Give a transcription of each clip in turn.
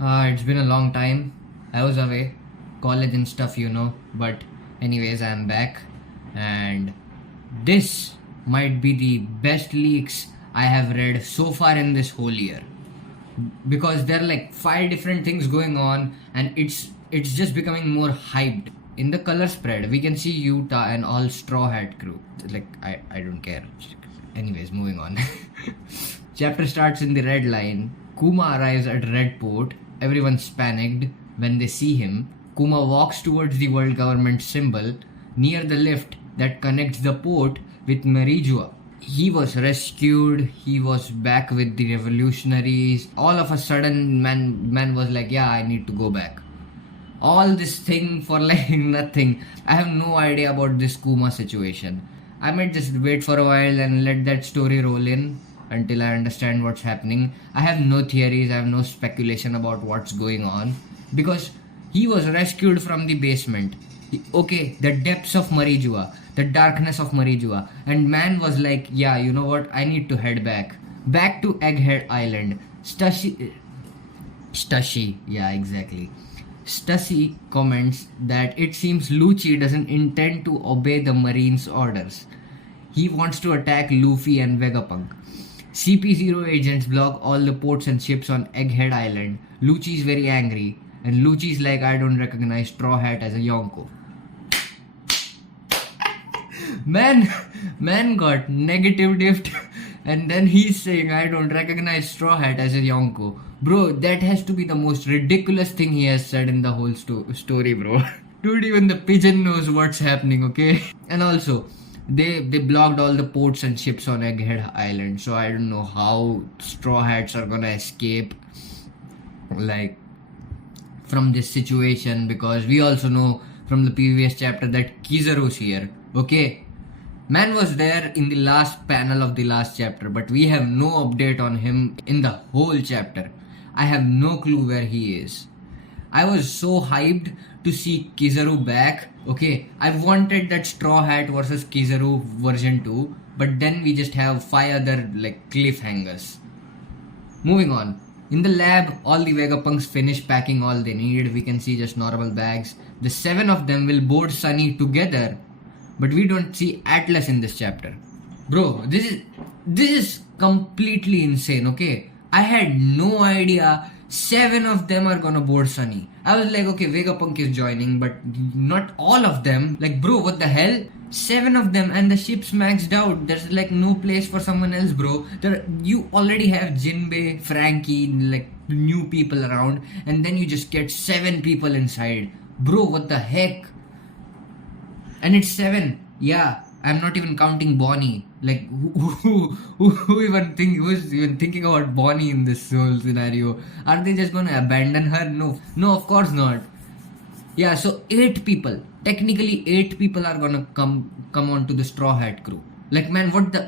It's been a long time. I was away, college and stuff. But, anyways, I'm back, and this might be the best leaks I have read so far in this whole year because there are like five different things going on, and it's just becoming more hyped. In the color spread, we can see Utah and all Straw Hat crew. Like I don't care. Anyways, moving on. Chapter starts in the red line. Kuma arrives at Red Port. Everyone's panicked when they see him. Kuma walks towards the world government symbol near the lift that connects the port with Marijua. He was rescued. He was back with the revolutionaries. All of a sudden, man was like, "Yeah, I need to go back." All this thing for like nothing. I have no idea about this Kuma situation. I might just wait for a while and let that story roll in until I understand what's happening. I have no theories, I have no speculation about what's going on because he was rescued from the basement. Okay, the depths of Marijua, the darkness of Marijua, and man was like, "Yeah, you know what? I need to head back to Egghead Island." Stussy, yeah, exactly. Stussy comments that it seems Lucci doesn't intend to obey the Marines' orders. He wants to attack Luffy and Vegapunk. CP0 agents block all the ports and ships on Egghead Island. Lucci is very angry, and Lucci is like, "I don't recognize Straw Hat as a Yonko." Man, man got negative dipped, and then he's saying, "I don't recognize Straw Hat as a Yonko." Bro, that has to be the most ridiculous thing he has said in the whole story, bro. Dude, even the pigeon knows what's happening, okay? And also, they blocked all the ports and ships on Egghead Island, so I don't know how Straw Hats are gonna escape, like, from this situation, because we also know from the previous chapter that Kizaru's here, okay? Man was there in the last panel of the last chapter, but we have no update on him in the whole chapter. I have no clue where he is. I was so hyped to see Kizaru back. Okay, I wanted that Straw Hat versus Kizaru version 2, but then we just have five other like cliffhangers. Moving on. In the lab, all the Vegapunks finish packing all they need. We can see just normal bags. The seven of them will board Sunny together, but we don't see Atlas in this chapter. Bro, this is completely insane, okay? I had no idea seven of them are gonna board Sunny. I was like, okay, Vegapunk is joining, but not all of them. Like, bro, what the hell? Seven of them and the ship's maxed out. There's like no place for someone else, bro. You already have Jinbei, Frankie, like new people around, and then you just get seven people inside. Bro, what the heck? And it's seven. Yeah, I'm not even counting Bonnie. Like, who's even thinking about Bonnie in this whole scenario? Are they just gonna abandon her? No, of course not. Yeah, so eight people. Technically, eight people are gonna come on to the Straw Hat crew. Like, man, what the?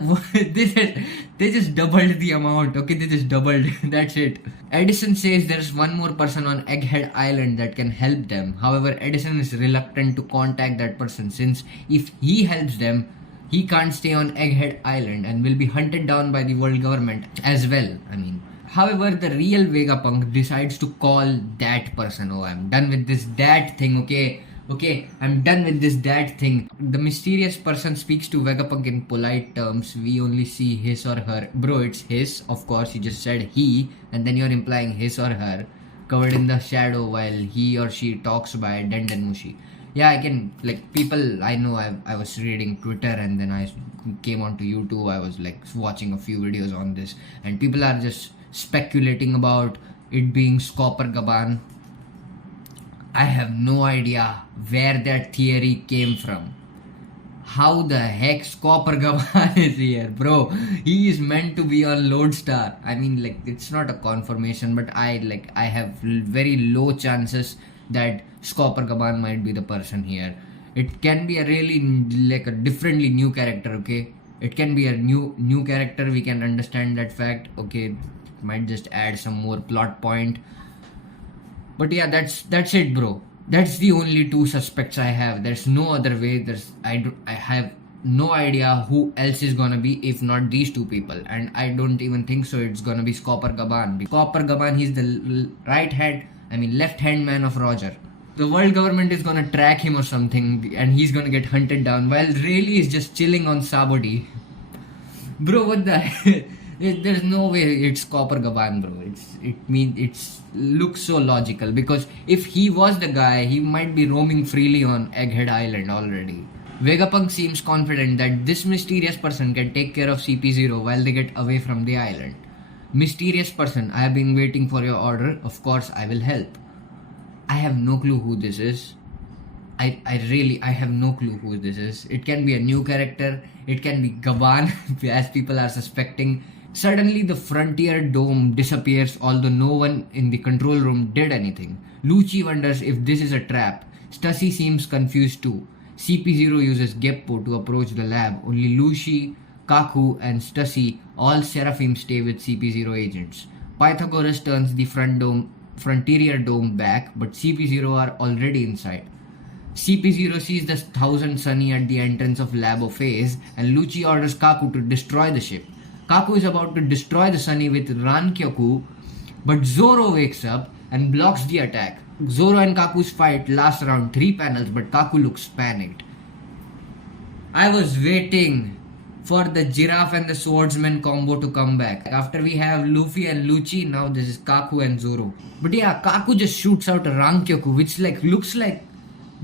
They just doubled the amount. Okay, they just doubled. That's it. Edison says there's one more person on Egghead Island that can help them. However, Edison is reluctant to contact that person since if he helps them, he can't stay on Egghead Island and will be hunted down by the world government as well. I mean, however, the real Vegapunk decides to call that person. Oh, I'm done with this dad thing, okay? Okay, I'm done with this dad thing. The mysterious person speaks to Vegapunk in polite terms. We only see his or her. Bro, it's his. Of course, you just said he, and then you're implying his or her, covered in the shadow while he or she talks by Denden Mushi. Yeah, I can, like, people, I know I was reading Twitter and then I came onto YouTube. I was, like, watching a few videos on this, and people are just speculating about it being Scopper Gaban. I have no idea where that theory came from. How the heck Scopper Gaban is here, bro? He is meant to be on Lodestar. I mean, like, it's not a confirmation, but I have very low chances that Scopper Gaban might be the person here. It can be a really like a differently new character, okay? It can be a new character. We can understand that fact. Okay, might just add some more plot point. But yeah, that's it, bro. That's the only two suspects I have. There's no other way. I have no idea who else is gonna be if not these two people, and I don't even think so it's gonna be Scopper Gaban. Scopper Gaban, he's the left hand man of Roger. The world government is gonna track him or something, and he's gonna get hunted down while Rayleigh is just chilling on Sabodi. Bro, what the hell? There's no way it's Copper Gaban, bro. It's looks so logical, because if he was the guy, he might be roaming freely on Egghead Island already. Vegapunk seems confident that this mysterious person can take care of CP0 while they get away from the island. Mysterious person, I have been waiting for your order. Of course, I will help. I have no clue who this is. I have no clue who this is. It can be a new character. It can be Gaban, as people are suspecting. Suddenly, the Frontier Dome disappears, although no one in the control room did anything. Lucci wonders if this is a trap. Stussy seems confused too. CP0 uses Geppo to approach the lab. Only Lucci, Kaku, and Stussy, all Seraphim, stay with CP0 agents. Pythagoras turns the Frontier Dome back, but CP0 are already inside. CP0 sees the Thousand Sunny at the entrance of Labo Phase, and Lucci orders Kaku to destroy the ship. Kaku is about to destroy the Sunny with Rankyoku, but Zoro wakes up and blocks the attack. Zoro and Kaku's fight lasts around 3 panels, but Kaku looks panicked. I was waiting for the giraffe and the swordsman combo to come back. After we have Luffy and Lucci, now this is Kaku and Zoro. But yeah, Kaku just shoots out a Rankyoku, which looks like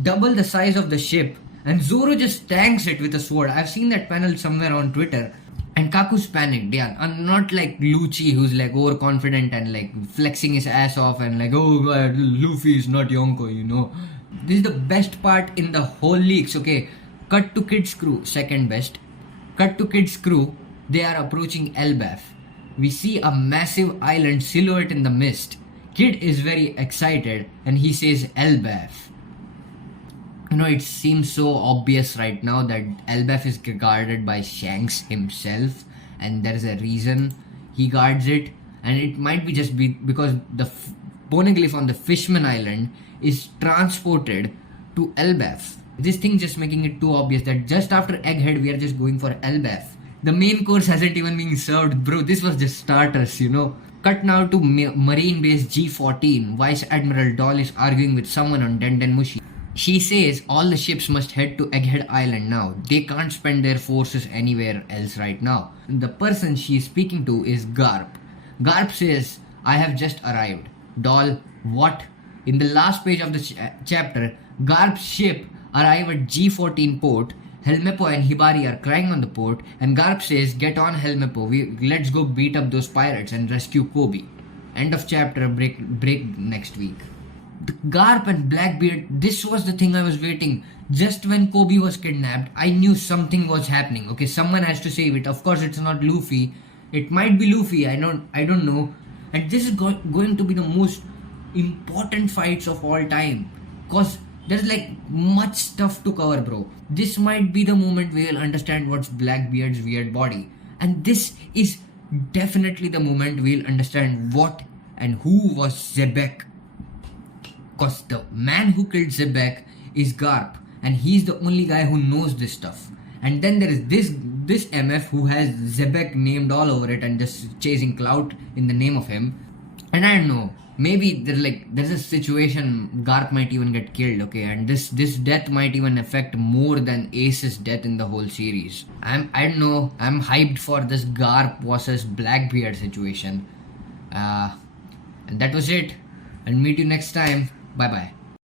double the size of the ship, and Zoro just tanks it with a sword. I've seen that panel somewhere on Twitter, and Kaku's panicked. Yeah, and not like Lucci, who's like overconfident and like flexing his ass off and like, oh god, Luffy is not Yonko, you know. This is the best part in the whole leaks. Okay, cut to Kid's crew, second best. Cut to Kid's crew, they are approaching Elbaf. We see a massive island silhouette in the mist. Kid is very excited and he says Elbaf. You know, it seems so obvious right now that Elbaf is guarded by Shanks himself, and there is a reason he guards it, and it might be just because the poneglyph on the Fishman Island is transported to Elbaf. This thing just making it too obvious that just after Egghead we are just going for Elbaf. The main course hasn't even been served, bro. This was just starters, you know. Cut now to Marine Base G14. Vice Admiral Doll is arguing with someone on Dendenmushi. She says all the ships must head to Egghead Island now. They can't spend their forces anywhere else right now. The person she is speaking to is Garp. Garp says, I have just arrived. Doll, what? In the last page of the chapter, Garp's ship arrive at G14 port. Helmeppo and Hibari are crying on the port, and Garp says, get on Helmeppo, let's go beat up those pirates and rescue Kobe. End of chapter, break next week. The Garp and Blackbeard, this was the thing I was waiting. Just when Kobe was kidnapped, I knew something was happening. Okay, someone has to save it. Of course, it's not Luffy. It might be Luffy, I don't know. And this is going to be the most important fights of all time. Cause there's like much stuff to cover, bro. This might be the moment we'll understand what's Blackbeard's weird body. And this is definitely the moment we'll understand what and who was Zebek. Cause the man who killed Zebek is Garp, and he's the only guy who knows this stuff. And then there is this MF who has Zebek named all over it and just chasing clout in the name of him. And I don't know, maybe there's a situation Garp might even get killed, okay, and this death might even affect more than Ace's death in the whole series. I don't know, I'm hyped for this Garp versus Blackbeard situation. And that was it. I'll meet you next time. Bye bye.